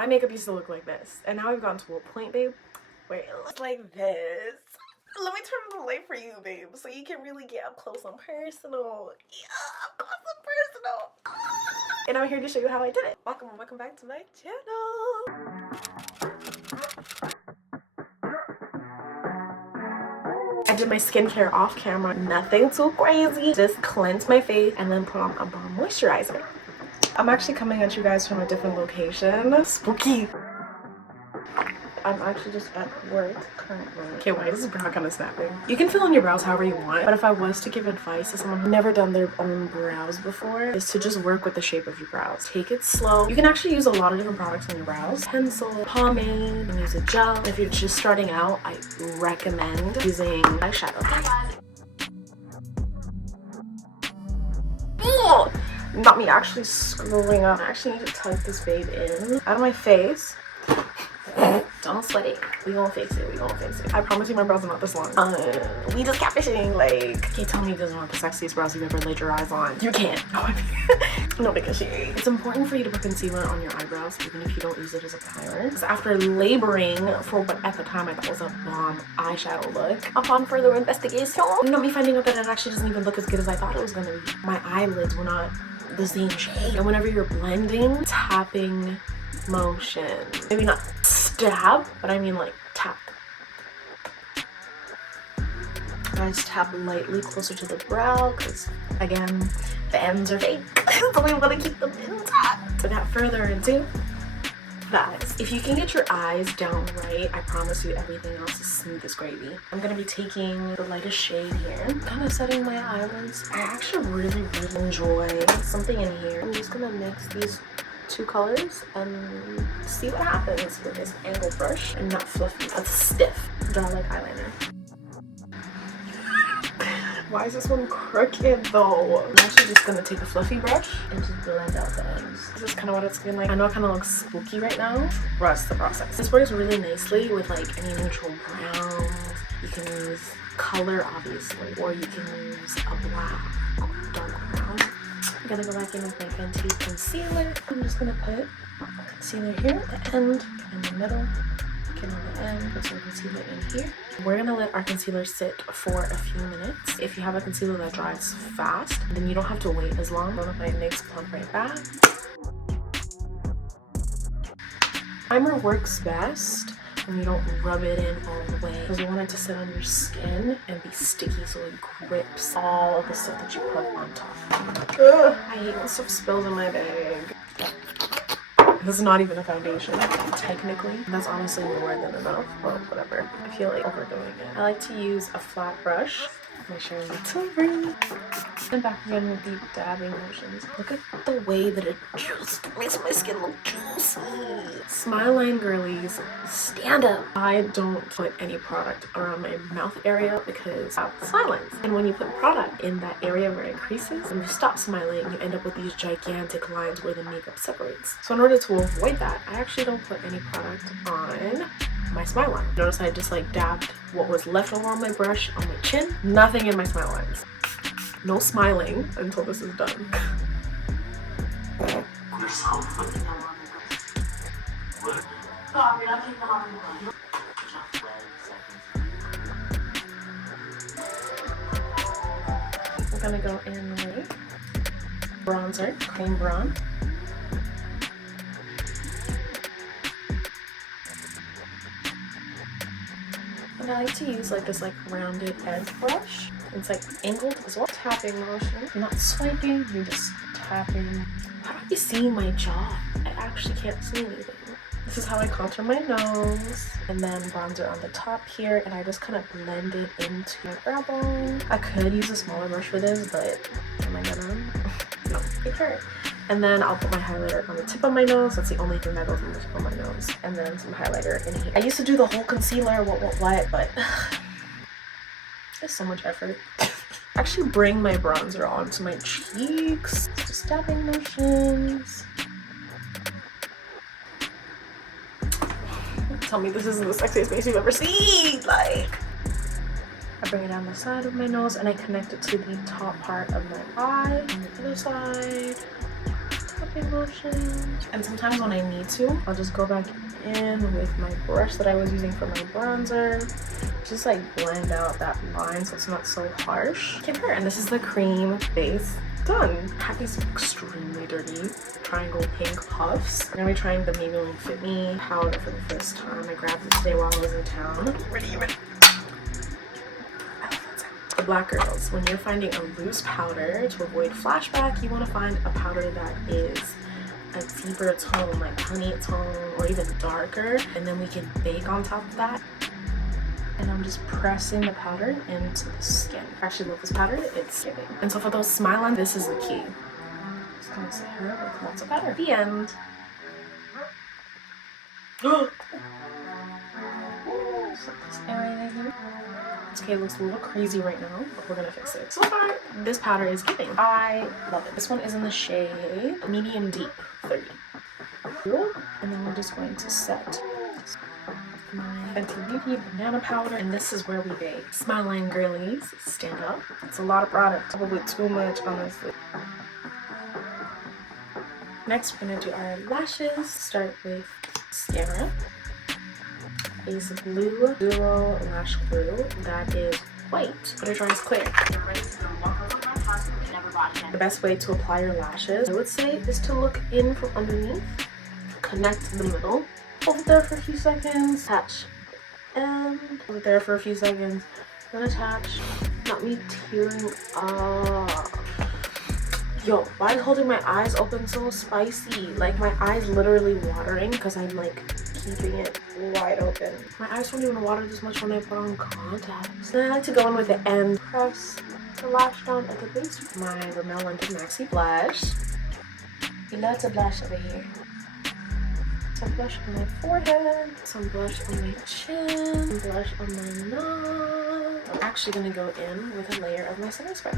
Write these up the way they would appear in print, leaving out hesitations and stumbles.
My makeup used to look like this, and now I've gotten to a point, babe, where it looks like this. Let me turn on the light for you, babe, so you can really get up close and personal. Yeah, up close and personal. And I'm here to show you how I did it. Welcome back to my channel. I did my skincare off camera, nothing too crazy. Just cleanse my face and then put on a balm moisturizer. I'm actually coming at you guys from a different location. Spooky. I'm actually just at work currently. Okay, why is this brow kind of snapping? You can fill in your brows however you want, but if I was to give advice to someone who's never done their own brows before, is to just work with the shape of your brows. Take it slow. You can actually use a lot of different products on your brows. Pencil, pomade, and use a gel. If you're just starting out, I recommend using eyeshadow. Oh! Not me actually screwing up. I actually need to tuck this babe in out of my face. Don't sweat it. We gonna fix it. We gonna fix it. I promise you my brows are not this long. We just catfishing. Like, can't tell me these aren't the sexiest brows you've ever laid your eyes on. You can't. No, because she ain't. It's important for you to put concealer on your eyebrows even if you don't use it as a primer. Because after laboring for what at the time I thought was a bomb eyeshadow look, upon further investigation, me finding out that it actually doesn't even look as good as I thought it was gonna be. My eyelids were not the same shade. And whenever you're blending, tapping motion, maybe not stab, but I mean like tap. Guys, tap lightly closer to the brow because again the ends are fake. So we want to keep them intact. Without further ado, guys, if you can get your eyes down right, I promise you everything else is smooth as gravy. I'm gonna be taking the lightest shade here, kind of setting my eyelids. I actually really enjoy something in here. I'm just gonna mix these two colors and see what happens with this angled brush and not fluffy. That's stiff. Draw like eyeliner. Why is this one crooked though? I'm actually just gonna take a fluffy brush and just blend out the ends. This is kind of what it's looking like. I know it kind of looks spooky right now. Trust the process. This works really nicely with like any neutral brown. You can use color obviously, or you can use a black, dark brown. I'm gonna go back in with my Fenty concealer. I'm just gonna put concealer here at the end, in the middle, again on the end, put some concealer in here. We're gonna let our concealer sit for a few minutes. If you have a concealer that dries fast, then you don't have to wait as long. I'm gonna put my NYX plump right back. Primer works best when you don't rub it in all the way because you want it to sit on your skin and be sticky so it grips all of the stuff that you put on top. Ugh, I hate when stuff spills in my bag. This is not even a foundation, technically. That's honestly more than enough, but whatever. I feel like overdoing it. I like to use a flat brush. Make sure it's over. And back again with deep dabbing motions. Look at the way that it just makes my skin look juicy. Smile line girlies, stand up. I don't put any product around my mouth area because of smile lines. And when you put product in that area where it creases, and you stop smiling, you end up with these gigantic lines where the makeup separates. So in order to avoid that, I actually don't put any product on my smile line. Notice I just like dabbed what was left over on my brush on my chin. Nothing in my smile lines. No smiling until this is done. I'm gonna go in with bronzer, cream bronze. And I like to use like this like rounded edge brush. It's like angled as well. Tapping motion. You're not swiping, you're just tapping. How do you see my jaw? I actually can't see anything. This is how I contour my nose. And then bronzer on the top here. And I just kind of blend it into my brow bone. I could use a smaller brush for this, but am I gonna? No, it hurt. And then I'll put my highlighter on the tip of my nose. That's the only thing that goes on the tip of my nose. And then some highlighter in here. I used to do the whole concealer, what, but it's so much effort. Actually bring my bronzer onto my cheeks. Just tapping motions. Tell me this isn't the sexiest face you've ever seen. Like, I bring it down the side of my nose and I connect it to the top part of my eye. On the other side. tapping motion. And sometimes when I need to, I'll just go back in with my brush that I was using for my bronzer. Just like blend out that line so it's not so harsh. Okay, perfect. And this is the cream base. Done. I have these extremely dirty triangle pink puffs. I'm gonna be trying the Maybelline Fit Me powder for the first time. I grabbed it today while I was in town. Ready? The black girls, when you're finding a loose powder to avoid flashback, you want to find a powder that is a deeper tone, like honey tone or even darker, and then we can bake on top of that. And I'm just pressing the powder into the skin. I actually love this powder, it's giving. And so for those smile lines, this is the key. Just gonna sit here with lots of powder. The end. Set this area here. Okay, it looks a little crazy right now, but we're gonna fix it. So far, this powder is giving. I love it. This one is in the shade Medium Deep 30. And then we're just going to set my Fenty Beauty banana powder, and this is where we bake. Smile line girlies, stand up. It's a lot of product, probably too much, honestly. Next, we're gonna do our lashes. Start with mascara. Is blue duo lash glue that is white, but it dries clear. The best way to apply your lashes, I would say, is to look in from underneath, connect the middle, hold it there for a few seconds, attach, and hold it there for a few seconds, then attach. Not me tearing up. Yo, why is holding my eyes open so spicy? Like, my eyes literally watering because I'm like keeping it wide open. My eyes don't even water this much when I put on contacts. Then I like to go in with the end. Press the lash down at the base. My Rimmel London Maxi blush. Lots of blush over here. Some blush on my forehead. Some blush on my chin. Some blush on my nose. I'm actually gonna go in with a layer of my setting spray.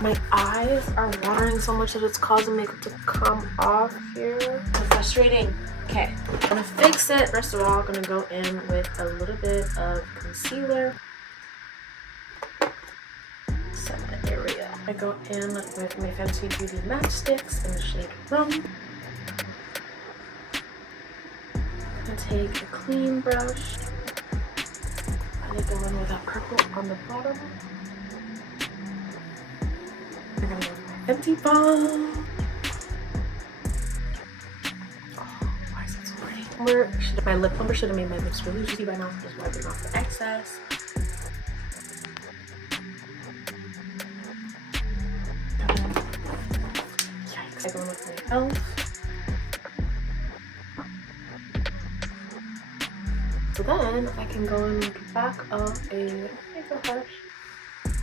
My eyes are watering so much that it's causing makeup to come off here. It's frustrating. Okay, I'm gonna fix it. First of all, I'm gonna go in with a little bit of concealer. Set that area. I go in with my Fenty Beauty matchsticks in the shade Rum. I'm gonna take a clean brush. I'm gonna go in with that purple on the bottom. I'm gonna go with my empty balm. Oh, why is it so pretty? My lip plumper should have made my lips really juicy by now, so just wiping off the excess. Yikes. I go in with my e.l.f. So then I can go in with the back of a makeup brush.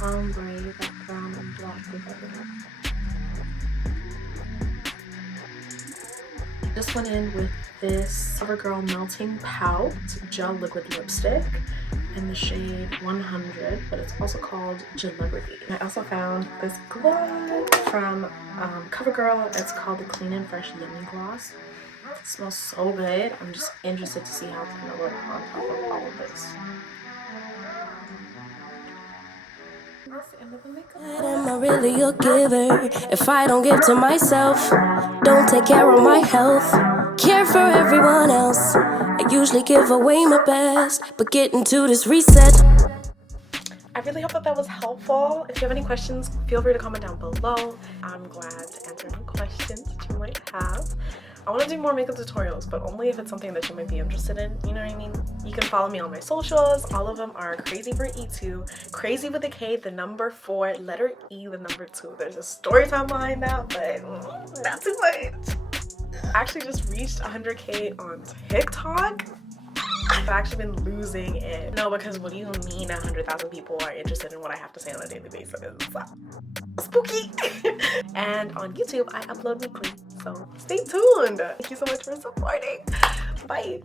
Ombre that brown and black together. Just went in with this CoverGirl Melting Pout Gel Liquid Lipstick in the shade 100, but it's also called Celebrity. I also found this gloss from CoverGirl. It's called the Clean and Fresh Yummy Gloss. It smells so good. I'm just interested to see how it's gonna look on top of all of this. Am I really a giver if I don't give to myself? Don't take care of my health, care for everyone else. I usually give away my best, but getting to this reset. I really hope that was helpful. If you have any questions, feel free to comment down below. I'm glad to answer any questions that you might have. I want to do more makeup tutorials, but only if it's something that you might be interested in, you know what I mean? You can follow me on my socials. All of them are Crazy for E2. Crazy with a K, the number 4, letter E, the number 2. There's a story time behind that, but not too much. I actually just reached 100K on TikTok. I've actually been losing it. No, because what do you mean 100,000 people are interested in what I have to say on a daily basis? Spooky. And on YouTube, I upload weekly, so stay tuned. Thank you so much for supporting. Bye.